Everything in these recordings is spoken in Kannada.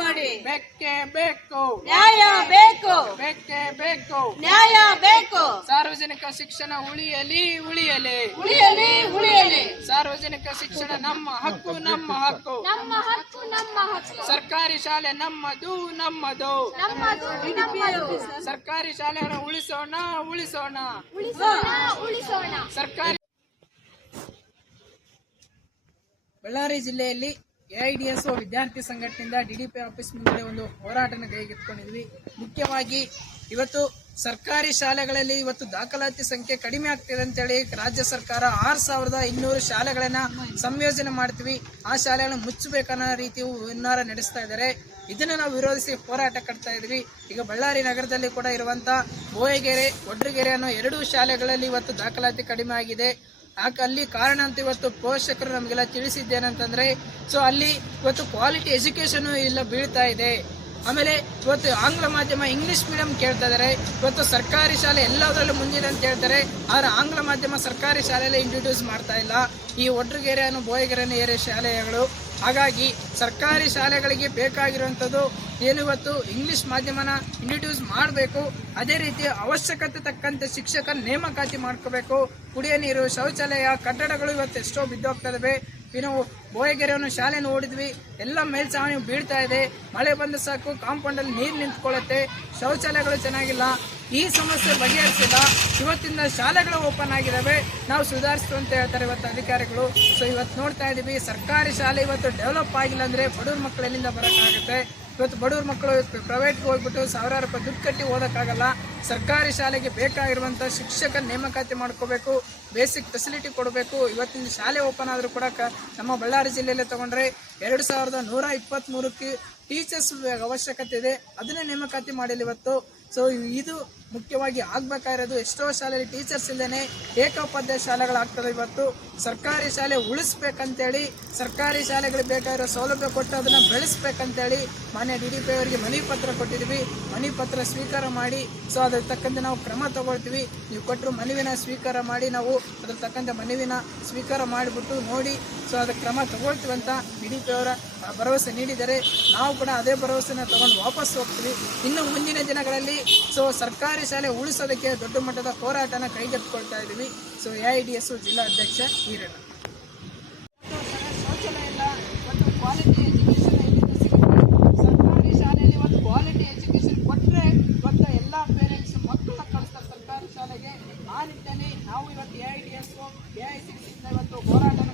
ಮಾಡಿ. ಬೆಕ್ಕೆ ಬೇಕು. ನ್ಯಾಯ ಬೇಕು. ಬೆಕ್ಕೆ ಬೇಕು. ನ್ಯಾಯ ಬೇಕು. ಸಾರ್ವಜನಿಕ ಶಿಕ್ಷಣ ಉಳಿಯಲಿ ಉಳಿಯಲಿ. ಉಳಿಯಲಿ ಉಳಿಯಲಿ. ಸಾರ್ವಜನಿಕ ಶಿಕ್ಷಣ ನಮ್ಮ ಹಕ್ಕು ನಮ್ಮ ಹಕ್ಕು. ನಮ್ಮ ಹಕ್ಕು ನಮ್ಮ ಹಕ್ಕು. ಸರ್ಕಾರಿ ಶಾಲೆ ನಮ್ಮದು ನಮ್ಮದು. ನಮ್ಮದು ನಮ್ಮದು. ಸರ್ಕಾರಿ ಶಾಲೆಯನ್ನು ಉಳಿಸೋಣ ಉಳಿಸೋಣ. ಉಳಿಸೋಣ ಉಳಿಸೋಣ. ಸರ್ಕಾರಿ ಬಳ್ಳಾರಿ ಜಿಲ್ಲೆಯಲ್ಲಿ ಎಐಡಿಎಸ್ ವಿದ್ಯಾರ್ಥಿ ಸಂಘಟನೆಯಿಂದ ಡಿಡಿಪಿ ಆಫೀಸ್ ಮುಂದೆ ಒಂದು ಹೋರಾಟನ ಕೈಗೆತ್ತಿಕೊಂಡಿದ್ವಿ. ಮುಖ್ಯವಾಗಿ ಇವತ್ತು ಸರ್ಕಾರಿ ಶಾಲೆಗಳಲ್ಲಿ ಇವತ್ತು ದಾಖಲಾತಿ ಸಂಖ್ಯೆ ಕಡಿಮೆ ಆಗ್ತಿದೆ ಅಂತೇಳಿ ರಾಜ್ಯ ಸರ್ಕಾರ ಆರು ಸಾವಿರದ ಇನ್ನೂರು ಶಾಲೆಗಳನ್ನ ಸಂಯೋಜನೆ ಮಾಡ್ತೀವಿ. ಆ ಶಾಲೆಗಳನ್ನು ಮುಚ್ಚಬೇಕನ್ನೋ ರೀತಿ ಹುನ್ನಾರ ನಡೆಸ್ತಾ ಇದ್ದಾರೆ. ಇದನ್ನು ನಾವು ವಿರೋಧಿಸಿ ಹೋರಾಟ ಕಟ್ತಾ ಇದ್ವಿ. ಈಗ ಬಳ್ಳಾರಿ ನಗರದಲ್ಲಿ ಕೂಡ ಇರುವಂಥ ಬೋಯಗೆರೆ, ಒಡ್ರಗೆರೆ ಅನ್ನೋ ಎರಡೂ ಶಾಲೆಗಳಲ್ಲಿ ಇವತ್ತು ದಾಖಲಾತಿ ಕಡಿಮೆ ಆಗಿದೆ. ಆಗ ಅಲ್ಲಿ ಕಾರಣ ಅಂತ ಇವತ್ತು ಪೋಷಕರು ನಮಗೆಲ್ಲ ತಿಳಿಸಿದ್ದೇನಂತಂದ್ರೆ ಸೊ ಅಲ್ಲಿ ಇವತ್ತು ಕ್ವಾಲಿಟಿ ಎಜುಕೇಶನ್ ಇಲ್ಲ ಬೀಳ್ತಾ ಇದೆ. ಆಮೇಲೆ ಇವತ್ತು ಆಂಗ್ಲ ಮಾಧ್ಯಮ, ಇಂಗ್ಲಿಷ್ ಮೀಡಿಯಂ ಕೇಳ್ತಾ ಇದಾರೆ. ಇವತ್ತು ಸರ್ಕಾರಿ ಶಾಲೆ ಎಲ್ಲದರಲ್ಲೂ ಮುಂದಿದೆ ಅಂತ ಹೇಳ್ತಾರೆ. ಆದ್ರೆ ಆಂಗ್ಲ ಮಾಧ್ಯಮ ಸರ್ಕಾರಿ ಶಾಲೆಯಲ್ಲೇ ಇಂಟ್ರೊಡ್ಯೂಸ್ ಮಾಡ್ತಾ ಇಲ್ಲ. ಈ ಒಡ್ರಗೆರೆ ಅನ್ನೋ ಬೋಯಗೆರೆನ ಏರಿಯ ಶಾಲೆಗಳು. ಹಾಗಾಗಿ ಸರ್ಕಾರಿ ಶಾಲೆಗಳಿಗೆ ಬೇಕಾಗಿರುವಂಥದ್ದು ಏನು ಇವತ್ತು ಇಂಗ್ಲಿಷ್ ಮಾಧ್ಯಮನ ಇಂಟ್ರೊಡ್ಯೂಸ್ ಮಾಡಬೇಕು. ಅದೇ ರೀತಿ ಅವಶ್ಯಕತೆ ತಕ್ಕಂತೆ ಶಿಕ್ಷಕ ನೇಮಕಾತಿ ಮಾಡ್ಕೋಬೇಕು. ಕುಡಿಯ ನೀರು, ಶೌಚಾಲಯ, ಕಟ್ಟಡಗಳು ಇವತ್ತು ಎಷ್ಟೋ ಬಿದ್ದೋಗ್ತಾ ಇದಾವೆ. ಇನ್ನು ಬೋಯಗೆರೆಯನ್ನು ಶಾಲೆ ನೋಡಿದ್ವಿ ಎಲ್ಲ ಮೇಲ್ಛಾವಣಿ ಬೀಳ್ತಾ ಇದೆ. ಮಳೆ ಬಂದ ಸಾಕು ಕಾಂಪೌಂಡಲ್ಲಿ ನೀರು ನಿಂತ್ಕೊಳ್ಳುತ್ತೆ. ಶೌಚಾಲಯಗಳು ಚೆನ್ನಾಗಿಲ್ಲ. ಈ ಸಮಸ್ಯೆ ಬಗೆಹರಿಸಿಲ್ಲ ಇವತ್ತಿಂದ ಶಾಲೆಗಳು ಓಪನ್ ಆಗಿದ್ದಾವೆ ನಾವು ಸುಧಾರಿಸ್ತು ಹೇಳ್ತಾರೆ ಇವತ್ತು ಅಧಿಕಾರಿಗಳು. ಸೊ ಇವತ್ತು ನೋಡ್ತಾ ಇದೀವಿ. ಸರ್ಕಾರಿ ಶಾಲೆ ಇವತ್ತು ಡೆವಲಪ್ ಆಗಿಲ್ಲ ಅಂದರೆ ಬಡವ್ರ ಮಕ್ಕಳು ಎಲ್ಲಿಂದ ಬರೋಕ್ಕಾಗುತ್ತೆ? ಇವತ್ತು ಬಡವ್ರ ಮಕ್ಕಳು ಪ್ರೈವೇಟ್ಗೆ ಹೋಗ್ಬಿಟ್ಟು ಸಾವಿರಾರು ರೂಪಾಯಿ ದುಡ್ಡು ಕಟ್ಟಿ ಓದೋಕ್ಕಾಗಲ್ಲ. ಸರ್ಕಾರಿ ಶಾಲೆಗೆ ಬೇಕಾಗಿರುವಂಥ ಶಿಕ್ಷಕ ನೇಮಕಾತಿ ಮಾಡ್ಕೋಬೇಕು ಬೇಸಿಕ್ ಫೆಸಿಲಿಟಿ ಕೊಡಬೇಕು. ಇವತ್ತಿನ ಶಾಲೆ ಓಪನ್ ಆದರೂ ಕೂಡ ನಮ್ಮ ಬಳ್ಳಾರಿ ಜಿಲ್ಲೆಯಲ್ಲೇ ತಗೊಂಡ್ರೆ ಎರಡು ಸಾವಿರದ ನೂರ ಇಪ್ಪತ್ತ್ ಮೂರಕ್ಕೆ ಟೀಚರ್ಸ್ ಅವಶ್ಯಕತೆ ಇದೆ. ಅದನ್ನೇ ನೇಮಕಾತಿ ಮಾಡಿಲ್ಲ ಇವತ್ತು. ಸೊ ಇದು ಮುಖ್ಯವಾಗಿ ಆಗ್ಬೇಕಾಗಿರೋದು ಎಷ್ಟೋ ಶಾಲೆಯಲ್ಲಿ ಟೀಚರ್ಸ್ ಇಲ್ಲದೇ ಏಕೋಪಾಧ್ಯಾಯ ಶಾಲೆಗಳಾಗ್ತದೆ. ಇವತ್ತು ಸರ್ಕಾರಿ ಶಾಲೆ ಉಳಿಸ್ಬೇಕಂತೇಳಿ, ಸರ್ಕಾರಿ ಶಾಲೆಗಳಿಗೆ ಬೇಕಾಗಿರೋ ಸೌಲಭ್ಯ ಕೊಟ್ಟು ಅದನ್ನು ಬೆಳೆಸ್ಬೇಕಂತೇಳಿ ಮಾನ್ಯ ಡಿ ಡಿ ಪಿ ಅವರಿಗೆ ಮನವಿ ಪತ್ರ ಕೊಟ್ಟಿದ್ವಿ. ಮನವಿ ಪತ್ರ ಸ್ವೀಕಾರ ಮಾಡಿ ಸೊ ಅದ್ರ ತಕ್ಕಂತೆ ನಾವು ಕ್ರಮ ತಗೊಳ್ತೀವಿ. ನೀವು ಕೊಟ್ಟರು ಮನವಿನ ಸ್ವೀಕಾರ ಮಾಡಿ, ನಾವು ಅದ್ರ ತಕ್ಕಂತೆ ಮನವಿನ ಸ್ವೀಕಾರ ಮಾಡಿಬಿಟ್ಟು ನೋಡಿ ಸೊ ಅದಕ್ಕೆ ಕ್ರಮ ತಗೊಳ್ತೀವಿ ಅಂತ ಡಿ ಡಿ ಪಿ ಅವರ ಭರವಸೆ ನೀಡಿದರೆ ನಾವು ಕೂಡ ಅದೇ ಭರವಸೆನ ತಗೊಂಡು ವಾಪಸ್ ಹೋಗ್ತೀವಿ. ಇನ್ನು ಮುಂದಿನ ದಿನಗಳಲ್ಲಿ ಸೊ ಸರ್ಕಾರಿ ಶಾಲೆ ಉಳಿಸೋದಕ್ಕೆ ದೊಡ್ಡ ಮಟ್ಟದ ಹೋರಾಟನ ಕೈಗೆತ್ತಿಕೊಳ್ತಾ ಇದ್ದೀವಿ. So A I D S ಜಿಲ್ಲಾ ಅಧ್ಯಕ್ಷ ಈರಣ್ಣ. ಶೌಚಾಲಯ ಇಲ್ಲ ಮತ್ತು ಕ್ವಾಲಿಟಿ ಸಿಗುತ್ತೆ ಸರ್ಕಾರಿ ಶಾಲೆಯಲ್ಲಿ ಒಂದು ಕ್ವಾಲಿಟಿ ಎಜುಕೇಶನ್ ಕೊಟ್ಟರೆ ಇವತ್ತು ಎಲ್ಲ ಪೇರೆಂಟ್ಸ್ ಮಕ್ಕಳನ್ನ ಕಳಿಸ್ತಾರೆ. ಸರ್ಕಾರಿ ಶಾಲೆಗೆ ಆ ನಿಟ್ಟಿನಲ್ಲಿ ನಾವು ಇವತ್ತು A I D S A I C ಇವತ್ತು ಹೋರಾಟನ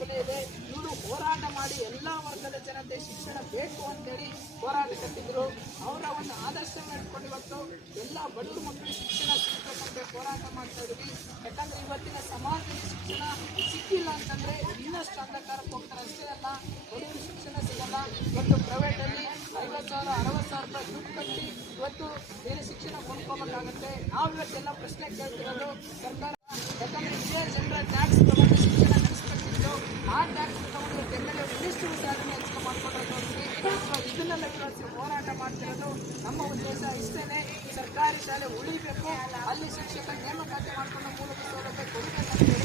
ಸಾವಿತ್ರಿಬಾಯಿ ಇದೆ. ಇವರು ಹೋರಾಟ ಮಾಡಿ ಎಲ್ಲ ವರ್ಗದ ಜನತೆ ಶಿಕ್ಷಣ ಬೇಕು ಅಂತೇಳಿ ಹೋರಾಟ ಕಟ್ಟಿದ್ರು. ಅವರ ಒಂದು ಆದರ್ಶ ಇಟ್ಕೊಂಡು ಇವತ್ತು ಎಲ್ಲ ಬಡವರು ಮಕ್ಕಳು ಶಿಕ್ಷಣ ಸಿಕ್ಕಂತೆ ಹೋರಾಟ ಮಾಡ್ತಾ ಇದ್ವಿ ಯಾಕಂದ್ರೆ ಇವತ್ತಿನ ಸಮಾಜದಲ್ಲಿ ಶಿಕ್ಷಣ ಸಿಕ್ಕಿಲ್ಲ ಅಂತಂದ್ರೆ ಇನ್ನಷ್ಟು ಅಂಧಕಾರಕ್ಕೆ ಹೋಗ್ತಾರೆ. ಅಷ್ಟೇ ಅಲ್ಲ ಬಡವರು ಶಿಕ್ಷಣ ಸಿಗಲ್ಲ. ಇವತ್ತು ಪ್ರೈವೇಟಲ್ಲಿ ಐವತ್ತು ಸಾವಿರ, ಅರವತ್ತು ಸಾವಿರ ರೂಪಾಯಿ ದುಡ್ಡು ಕಟ್ಟಿ ಇವತ್ತು ಬೇರೆ ಶಿಕ್ಷಣ ಕೊಂಡ್ಕೋಬೇಕಾಗುತ್ತೆ. ನಾವು ಇವತ್ತೆಲ್ಲ ಪ್ರಶ್ನೆ ಕೇಳ್ತಿರೋದು ಸರ್ಕಾರ. ಯಾಕಂದ್ರೆ ಇದೇ ಜನರ ಟ್ಯಾಕ್ಸ್ ತಗೊಂಡು ಶಿಕ್ಷಣ ನಡೆಸ್ಬೇಕಿತ್ತು ಆ ಟ್ಯಾಕ್ಸ್ ತಗೊಂಡು M L A minister salary ಹೆಚ್ಚಿಗೆ ಸೊ ಇದನ್ನೆಲ್ಲ ವಿರೋಧಿಸಿ ಹೋರಾಟ ಮಾಡ್ತಿರೋದು ನಮ್ಮ ಉದ್ದೇಶ ಇಷ್ಟೇನೆ. ಸರ್ಕಾರಿ ಶಾಲೆ ಉಳಿಬೇಕು. ಅಲ್ಲಿ ಶಿಕ್ಷಕ ನೇಮಕಾತಿ ಮಾಡಿಕೊಂಡು ಮೂಲಕ ಸೌಲಭ್ಯ ಕೊಡಬೇಕಂತ